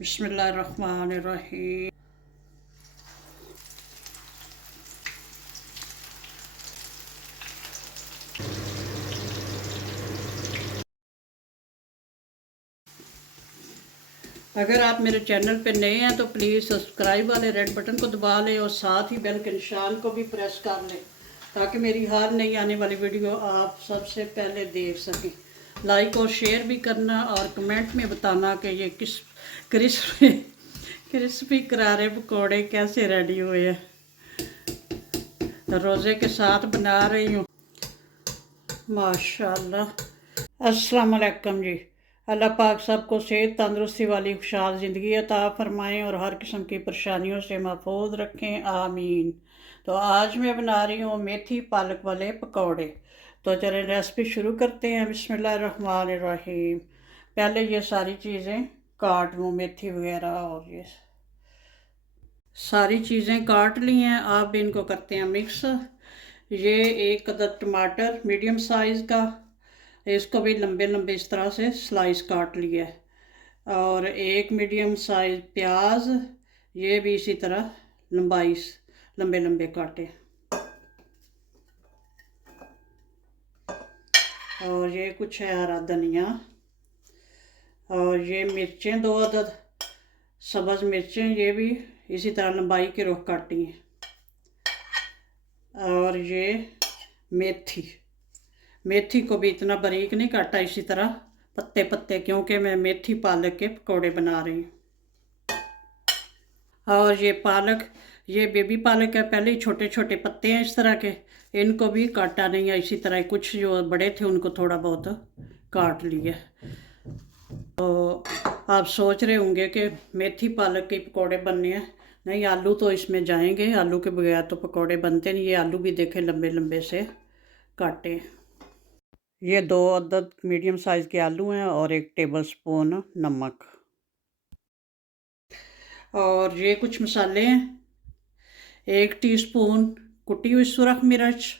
बिस्मिल्लाहिर्रहमानिर्रहीम। अगर आप मेरे चैनल पे नए हैं तो प्लीज़ सब्सक्राइब वाले रेड बटन को दबा लें और साथ ही बेल के निशान को भी प्रेस कर लें ताकि मेरी हर नई आने वाली वीडियो आप सबसे पहले देख सकें। लाइक और शेयर भी करना और कमेंट में बताना कि ये क्रिस्पी क्रिस्पी करारे पकौड़े कैसे रेडी हुए हैं। रोज़े के साथ बना रही हूँ माशाल्लाह। अस्सलाम वालेकुम जी। अल्लाह पाक सबको सेहत तंदुरुस्ती वाली खुशहाल ज़िंदगी अता फ़रमाएँ और हर किस्म की परेशानियों से महफूज रखें, आमीन। तो आज मैं बना रही हूँ मेथी पालक वाले पकौड़े। तो चलें रेसिपी शुरू करते हैं। बिस्मिल्लाहिर्रहमानिर्रहीम। पहले ये सारी चीज़ें काट लूँ, मेथी वगैरह और ये सारी चीज़ें काट ली हैं। अब इनको करते हैं मिक्स। ये एक अदद टमाटर मीडियम साइज़ का, इसको भी लंबे लंबे इस तरह से स्लाइस काट लिया है। और एक मीडियम साइज़ प्याज, ये भी इसी तरह लंबाई लंबे लंबे काटे। और ये कुछ है हरा धनिया। और ये मिर्चें दो अदद सब्ज़ मिर्चें, ये भी इसी तरह लंबाई के रुख काटी हैं। और ये मेथी, मेथी को भी इतना बारीक नहीं काटा, इसी तरह पत्ते पत्ते, क्योंकि मैं मेथी पालक के पकौड़े बना रही हूँ। और ये पालक, ये बेबी पालक है, पहले ही छोटे छोटे पत्ते हैं इस तरह के, इनको भी काटा नहीं है। इसी तरह कुछ जो बड़े थे उनको थोड़ा बहुत काट लिया। तो आप सोच रहे होंगे कि मेथी पालक के पकौड़े बनने हैं। नहीं, आलू तो इसमें जाएंगे, आलू के बगैर तो पकौड़े बनते नहीं। ये आलू भी देखे लंबे लंबे से काटे। ये दो अदद मीडियम साइज़ के आलू हैं और एक टेबल स्पून नमक। और ये कुछ मसाले हैं। एक टीस्पून कुटी हुई सुरख मिर्च,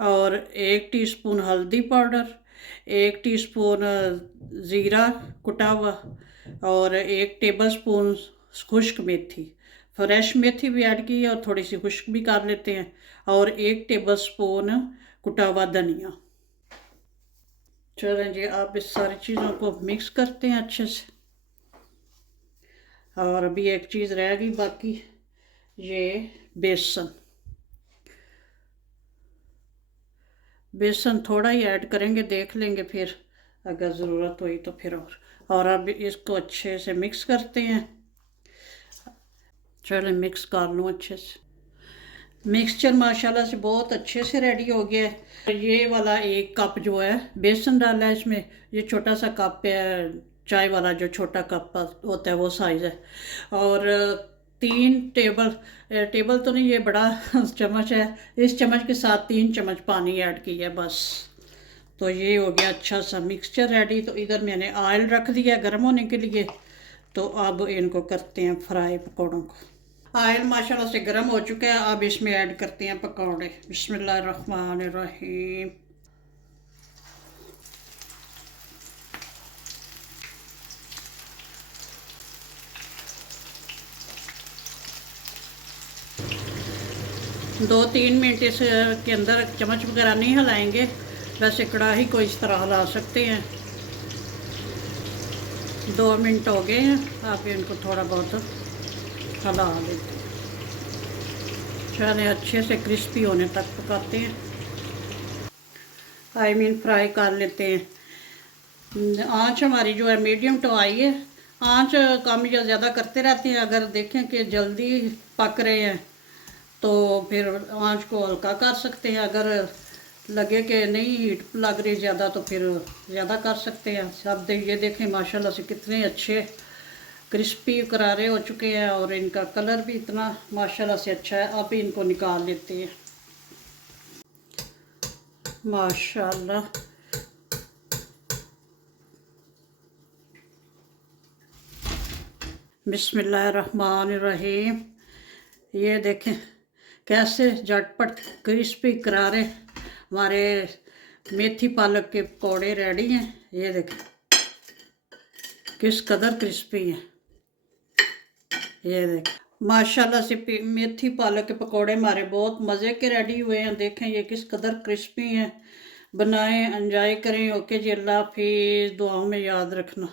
और एक टीस्पून हल्दी पाउडर, एक टीस्पून ज़ीरा कुटा हुआ, और एक टेबलस्पून खुश्क मेथी। फ्रेश मेथी भी ऐड की है और थोड़ी सी खुश्क भी कर लेते हैं। और एक टेबलस्पून कुटा हुआ धनिया। चलें जी, आप इस सारी चीज़ों को मिक्स करते हैं अच्छे से। और अभी एक चीज़ रह गई बाकी, ये बेसन। बेसन थोड़ा ही ऐड करेंगे, देख लेंगे फिर अगर ज़रूरत हुई तो फिर। और अब इसको अच्छे से मिक्स करते हैं। चलें मिक्स कर लूँ अच्छे से। मिक्सचर माशाल्लाह से बहुत अच्छे से रेडी हो गया है। ये वाला एक कप जो है बेसन डाला है इसमें। ये छोटा सा कप है, चाय वाला जो छोटा कप होता है वो साइज़ है। और 3 टेबल, टेबल तो नहीं, ये बड़ा चम्मच है, इस चम्मच के साथ 3 चम्मच पानी ऐड किया बस। तो ये हो गया अच्छा सा मिक्सचर रेडी। तो इधर मैंने ऑयल रख दिया गर्म होने के लिए। तो अब इनको करते हैं फ्राई पकौड़ों को। ऑयल माशाल्लाह से गर्म हो चुका है। अब इसमें ऐड करते हैं पकौड़े। बिस्मिल्लाहिर्रहमानिर्रहीम। 2-3 मिनट इस के अंदर चम्मच वगैरह नहीं हिलाएंगे, वैसे कढ़ाई को इस तरह हिला सकते हैं। 2 मिनट हो गए हैं, आप इनको थोड़ा बहुत हिला लेते हैं। चले अच्छे से क्रिस्पी होने तक पकाते हैं, फ्राई कर लेते हैं। आँच हमारी जो है मीडियम टू हाई है। आँच कम या ज़्यादा करते रहते हैं। अगर देखें कि जल्दी पक रहे हैं तो फिर आँच को हल्का कर सकते हैं। अगर लगे कि नहीं हीट लग रही ज़्यादा तो फिर ज़्यादा कर सकते हैं। सब ये देखें माशाल्लाह से कितने अच्छे क्रिस्पी करारे हो चुके हैं और इनका कलर भी इतना माशाल्लाह से अच्छा है। अब इनको निकाल लेते हैं माशाल्लाह। बिस्मिल्लाहिर्रहमानिर्रहीम। ये देखें कैसे झटपट क्रिस्पी करारे हमारे मेथी पालक के पकौड़े रेडी हैं। ये देखें किस कदर क्रिस्पी हैं। ये देख, माशाल्लाह से मेथी पालक के पकौड़े हमारे बहुत मज़े के रेडी हुए हैं। देखें ये किस कदर क्रिस्पी हैं। बनाएं, एंजॉय करें। ओके जी, अल्लाह हाफिज़। दुआओं में याद रखना।